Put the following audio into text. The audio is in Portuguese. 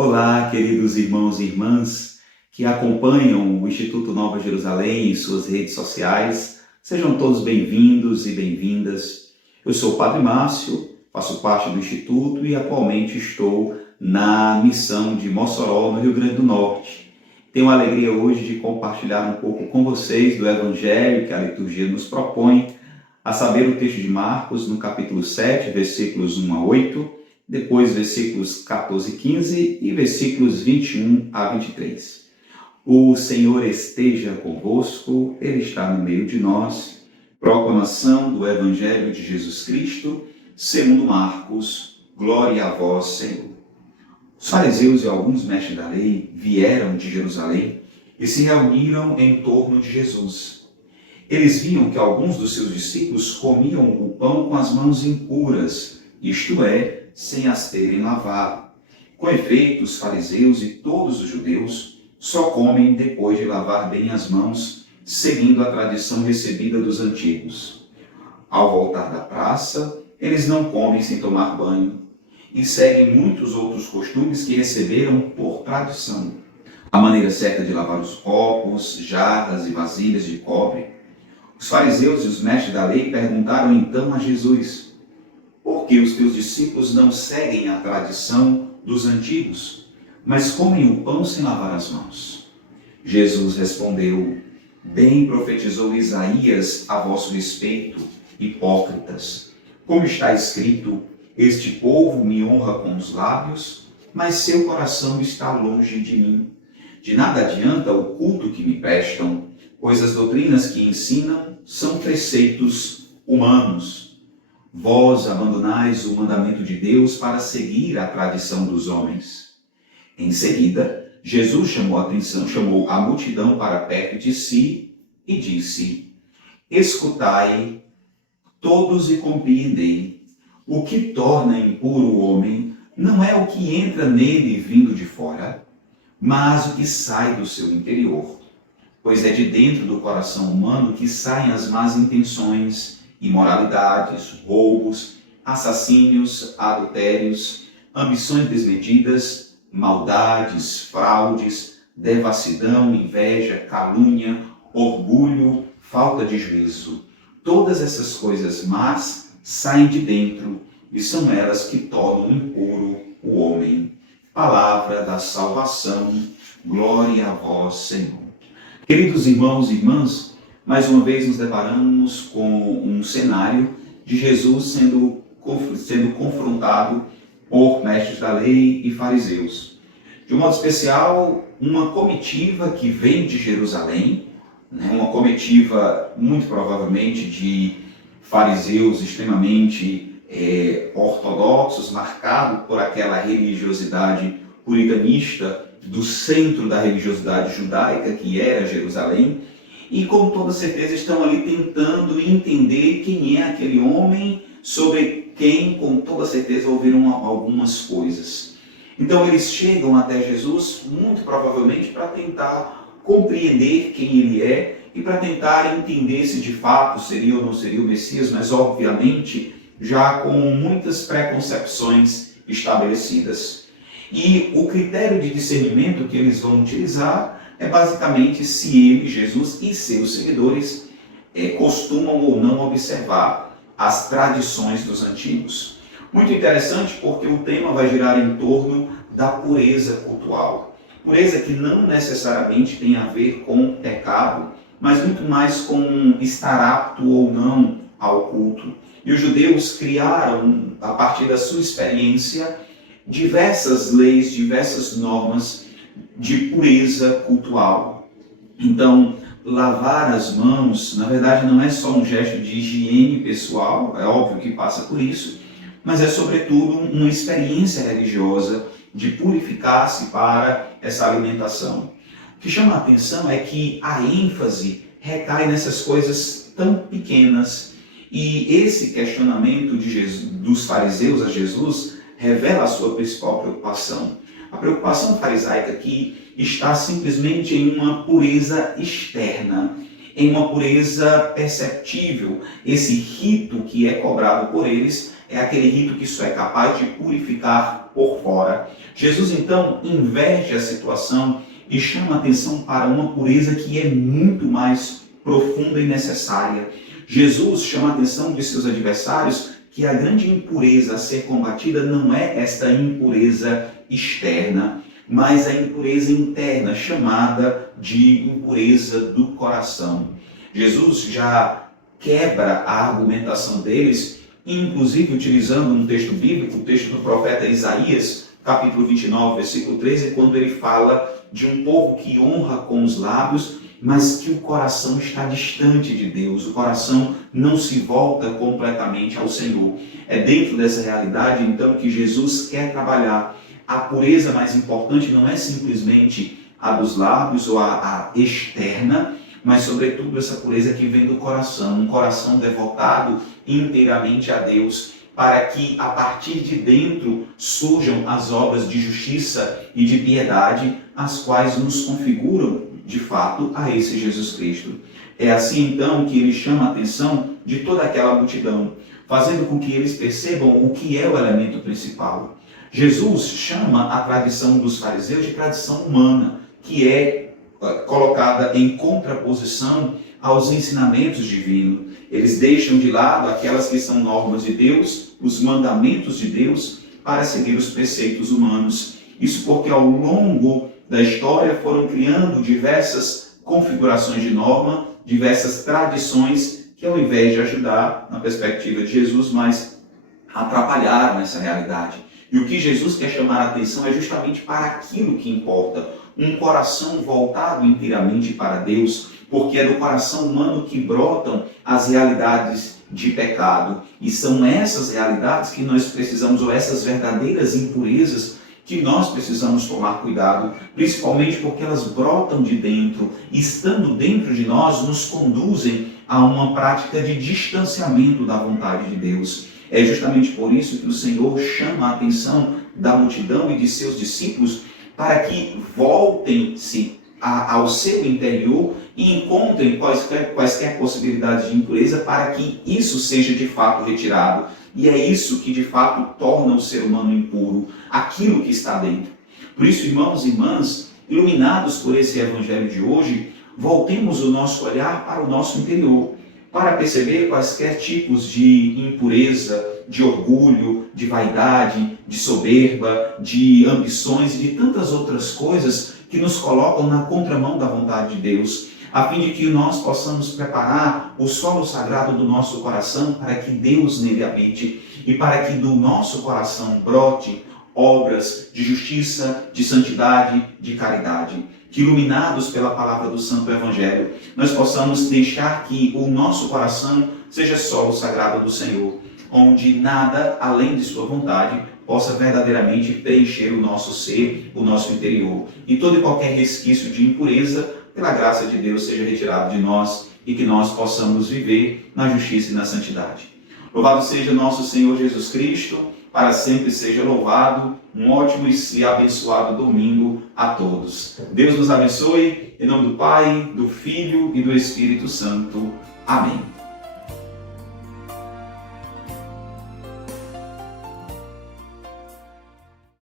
Olá, queridos irmãos e irmãs que acompanham o Instituto Nova Jerusalém em suas redes sociais. Sejam todos bem-vindos e bem-vindas. Eu sou o Padre Márcio, faço parte do Instituto e atualmente estou na missão de Mossoró, no Rio Grande do Norte. Tenho a alegria hoje de compartilhar um pouco com vocês do Evangelho que a liturgia nos propõe, a saber, o texto de Marcos, no capítulo 7, versículos 1 a 8, depois versículos 14 e 15 e versículos 21 a 23. O Senhor esteja convosco, Ele está no meio de nós. Proclamação do Evangelho de Jesus Cristo, segundo Marcos. Glória a vós, Senhor. Os fariseus e alguns mestres da lei vieram de Jerusalém e se reuniram em torno de Jesus. Eles viam que alguns dos seus discípulos comiam o pão com as mãos impuras, isto é, sem as terem lavado. Com efeito, os fariseus e todos os judeus só comem depois de lavar bem as mãos, seguindo a tradição recebida dos antigos. Ao voltar da praça, eles não comem sem tomar banho e seguem muitos outros costumes que receberam por tradição. A maneira certa de lavar os copos, jarras e vasilhas de cobre. Os fariseus e os mestres da lei perguntaram então a Jesus: por que os teus discípulos não seguem a tradição dos antigos, mas comem o pão sem lavar as mãos? Jesus respondeu: bem profetizou Isaías a vosso respeito, hipócritas. Como está escrito: este povo me honra com os lábios, mas seu coração está longe de mim. De nada adianta o culto que me prestam, pois as doutrinas que ensinam são preceitos humanos. Vós abandonais o mandamento de Deus para seguir a tradição dos homens. Em seguida, Jesus chamou a multidão para perto de si e disse: escutai todos e compreendei. O que torna impuro o homem não é o que entra nele vindo de fora, mas o que sai do seu interior. Pois é de dentro do coração humano que saem as más intenções, imoralidades, roubos, assassínios, adultérios, ambições desmedidas, maldades, fraudes, devassidão, inveja, calúnia, orgulho, falta de juízo. Todas essas coisas más saem de dentro e são elas que tornam impuro o homem. Palavra da salvação, glória a vós, Senhor. Queridos irmãos e irmãs, mais uma vez nos deparamos com um cenário de Jesus sendo confrontado por mestres da lei e fariseus. De um modo especial, uma comitiva que vem de Jerusalém, uma comitiva muito provavelmente de fariseus extremamente ortodoxos, marcado por aquela religiosidade puritanista do centro da religiosidade judaica, que era Jerusalém, e com toda certeza estão ali tentando entender quem é aquele homem sobre quem, com toda certeza, ouviram algumas coisas. Então eles chegam até Jesus, muito provavelmente, para tentar compreender quem ele é e para tentar entender se de fato seria ou não seria o Messias, mas obviamente já com muitas preconcepções estabelecidas. E o critério de discernimento que eles vão utilizar é basicamente se ele, Jesus e seus seguidores costumam ou não observar as tradições dos antigos. Muito interessante porque o tema vai girar em torno da pureza cultual. Pureza que não necessariamente tem a ver com pecado, mas muito mais com estar apto ou não ao culto. E os judeus criaram, a partir da sua experiência, diversas leis, diversas normas de pureza cultual. Então, lavar as mãos, na verdade, não é só um gesto de higiene pessoal, é óbvio que passa por isso, mas é, sobretudo, uma experiência religiosa de purificar-se para essa alimentação. O que chama a atenção é que a ênfase recai nessas coisas tão pequenas. E esse questionamento dos fariseus a Jesus revela a sua principal preocupação. A preocupação farisaica aqui está simplesmente em uma pureza externa, em uma pureza perceptível. Esse rito que é cobrado por eles é aquele rito que só é capaz de purificar por fora. Jesus então inverte a situação e chama a atenção para uma pureza que é muito mais profunda e necessária. Jesus chama a atenção de seus adversários que a grande impureza a ser combatida não é esta impureza externa, mas a impureza interna, chamada de impureza do coração. Jesus já quebra a argumentação deles, inclusive utilizando um texto bíblico, o texto do profeta Isaías, capítulo 29, versículo 13, quando ele fala de um povo que honra com os lábios, mas que o coração está distante de Deus, o coração não se volta completamente ao Senhor. É dentro dessa realidade, então, que Jesus quer trabalhar. A pureza mais importante não é simplesmente a dos lábios ou a externa, mas sobretudo essa pureza que vem do coração, um coração devotado inteiramente a Deus, para que a partir de dentro surjam as obras de justiça e de piedade, as quais nos configuram de fato a esse Jesus Cristo. É assim então que ele chama a atenção de toda aquela multidão, fazendo com que eles percebam o que é o elemento principal. Jesus chama a tradição dos fariseus de tradição humana, que é colocada em contraposição aos ensinamentos divinos. Eles deixam de lado aquelas que são normas de Deus, os mandamentos de Deus, para seguir os preceitos humanos. Isso porque ao longo da história foram criando diversas configurações de norma, diversas tradições que, ao invés de ajudar na perspectiva de Jesus, mais atrapalharam essa realidade. E o que Jesus quer chamar a atenção é justamente para aquilo que importa, um coração voltado inteiramente para Deus, porque é do coração humano que brotam as realidades de pecado. E são essas realidades que nós precisamos, ou essas verdadeiras impurezas, que nós precisamos tomar cuidado, principalmente porque elas brotam de dentro, e estando dentro de nós, nos conduzem a uma prática de distanciamento da vontade de Deus. É justamente por isso que o Senhor chama a atenção da multidão e de seus discípulos para que voltem-se ao seu interior e encontrem quaisquer possibilidades de impureza para que isso seja de fato retirado. E é isso que de fato torna o ser humano impuro, aquilo que está dentro. Por isso, irmãos e irmãs, iluminados por esse evangelho de hoje, voltemos o nosso olhar para o nosso interior, para perceber quaisquer tipos de impureza, de orgulho, de vaidade, de soberba, de ambições e de tantas outras coisas que nos colocam na contramão da vontade de Deus, a fim de que nós possamos preparar o solo sagrado do nosso coração para que Deus nele habite e para que do nosso coração brote obras de justiça, de santidade, de caridade. Que, iluminados pela palavra do Santo Evangelho, nós possamos deixar que o nosso coração seja solo sagrado do Senhor, onde nada além de sua vontade possa verdadeiramente preencher o nosso ser, o nosso interior. E todo e qualquer resquício de impureza, pela graça de Deus, seja retirado de nós e que nós possamos viver na justiça e na santidade. Louvado seja nosso Senhor Jesus Cristo, para sempre seja louvado. Um ótimo e abençoado domingo a todos. Deus nos abençoe, em nome do Pai, do Filho e do Espírito Santo. Amém.